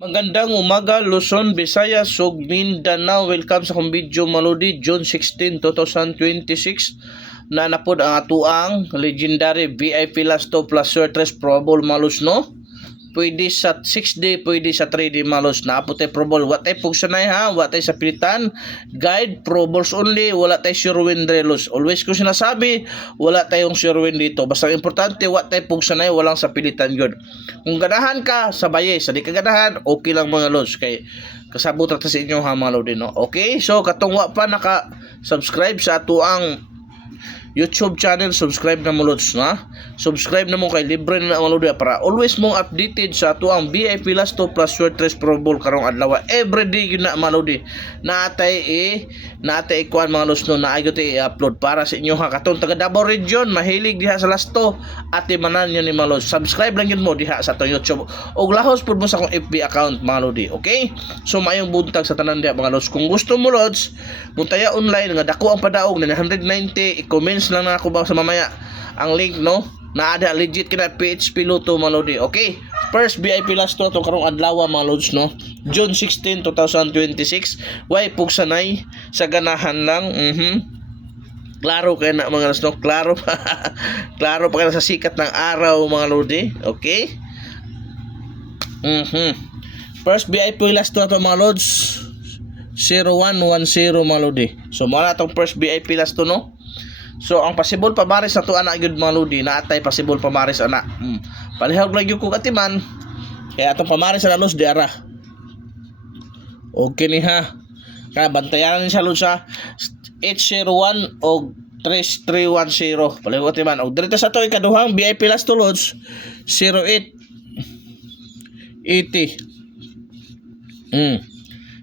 Magandang umaga, Luzon, Visayas, ug Mindanao. Welcome sa akong video maludi, June 16, 2026. Na napod ang atuang legendary VIP last 2 plus Swertres probable malus, no? Pwede sa 6D, pwede sa 3D malos. Naapot ay probable. What ay pugsanay ha? What ay sa pilitan? Guide, probables only. Wala tayo sure win relos. Always ko sinasabi, wala tayong sure win dito. Basta importante, what ay pugsanay, walang sa pilitan yun. Kung ganahan ka, sabaye. Sa di ka ganahan, okay lang mga los. Kay kasabot rata sa inyo ha mga lodi, no? Okay, so katungwa pa naka-subscribe sa atuang YouTube channel, subscribe na mo lods, na subscribe na mo kay libre na mga lodi para always mong updated sa ato ang VIP last 2 plus Swertres probable karong adlaw everyday yun na mga lodi. Natay ikuan mga lods no, naayo tay i-upload para sa inyo ha. Katong taga Davao region mahilig diha sa last 2 ate manan yun ni mga lods. Subscribe lang yun mo diha sa atong YouTube og lahos pud mo sa akong FB account mga lodi. Okay, so mayong buntag sa tanan diha mga lods. Kung gusto mo lods muntaya online nga dako ang padaog na 190 i-comment lang na ako ba sa mamaya ang link, no? Naada legit kina PHP Luto mga lodi. Okay, first VIP last to karong adlaw mga lods, no? June 16, 2026. Way pugsanay sa ganahan lang. Klaro kaya na mga lods, no? Klaro pa. Klaro pa kaya sa sikat ng araw mga lodi. Okay. First VIP last to mga lods 0110 mga lodi. So mara tong first VIP last to, no? So ang possible pamaris na to ana gyud mga lodi, naatay possible pamaris ana. Palihog lang gyud ko katiman. Kaya atong pamaris na los di ara. Okay ni ha. Kaya bantayan ni sa losa 801 o 3310. Palihog katiman. Og dito sa to ikaduhang VIP last to lods 0880.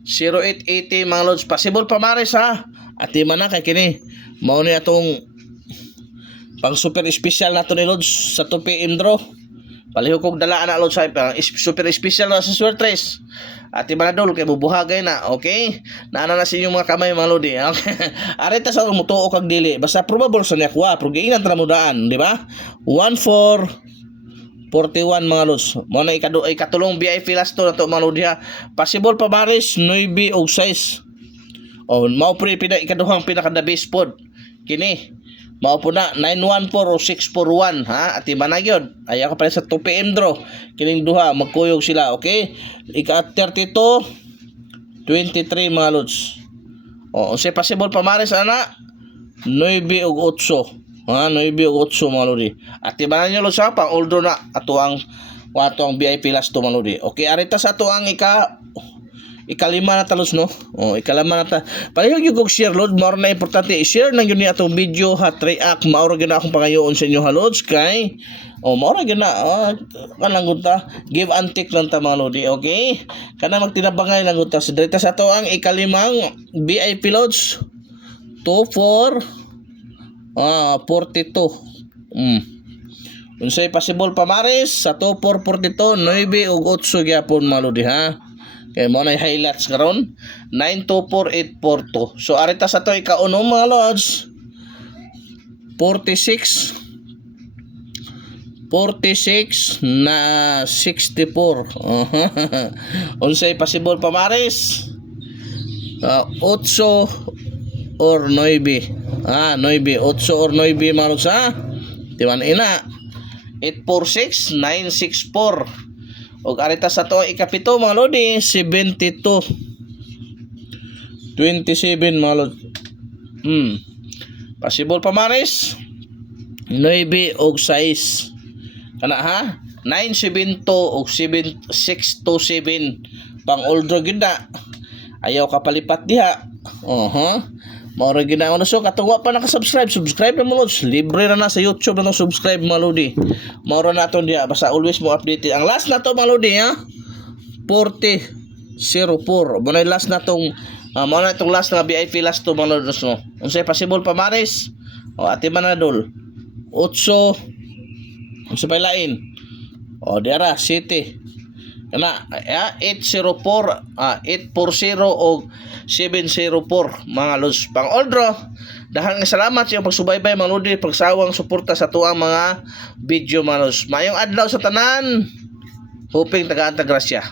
0880 mga lods, possible pamaris ha. Ati man na kay kini mao ni atong pang super special nato ni lods sa 2 PM draw. Palihog kog dala ana lods sa super special na sa Swertres. Ati man dol kay bubuhagay na. Okay, naana na sa inyong mga kamay mga lodi. Okay. Arita sa mutuo kag dili basta probable sa niya kuha pero giingnan tra mo daan, di ba? 1441 mga lods. Mo na ikatulong VIP last to nato mga lodi ha. Possible pamaris 9 og 6. Oh, mao pre pina ikaduhang pinaka the best pod. Kini mao po na 914 o 641 ha. Ati man na gyud. Ayaw ka pala sa 2 PM draw. Kining duha magkuyog sila, okay? Ika 32 23 mga lods. Oh, unsay possible pamaris ana 9 og 8. Ha, 9 og 8 mga lodi. Ati man nyo lods ha pang older na atuang VIP last to mga lodi. Okay, arita sa atuang ikalima na talos, no? Oh, ikalima na ta. Palihog yung kong share load, mauro na importante. I-share lang yun ni atong video ha, react, mauro gina akong pangayoon sa inyo ha loads kay mauro gina kanang ta give and take lang ta mga lodi, okay? Kana magtinabangay lang ta. So dito sa to ang ikalimang VIP loads 24 42. Unsay possible pamaris sa 2442 9 ug 8 gyapon mga lodi ha. Kaya mo na highlights karon 924842. So arita sa to ikauno mga lods 46 na 64. Unsay possible pamaris 8 or 9. 9 8 or 9 mga lods ha. Diwan ina 846 964. Og arita sa to ikapito mga lodi 72 27 mga lodi. Possible pamaris 9 og 6 kana ha 972 og 7627 pang older gid na. Ayaw ka palipat diha. Maura gina mo na so katungwa pa naka-subscribe, subscribe na mo lods. Libre na sa YouTube na subscribe mga lodi. Maura na to diya basta always mo update. Ang last na to mga lodi ha 4004. Mo na last na tong mo na itong last na VIP last to mga lodi no. Unsay possible pamaris ati man na dol 8 unsay pa lain dira city kana 804 840 o 704 mga lods pang oldro. Dahang salamat sa iyong pagsubaybay mga lodi, pagsawang suporta sa tuang mga video mga lods. Mayong adlaw sa tanan, hoping tagaan ta grasya.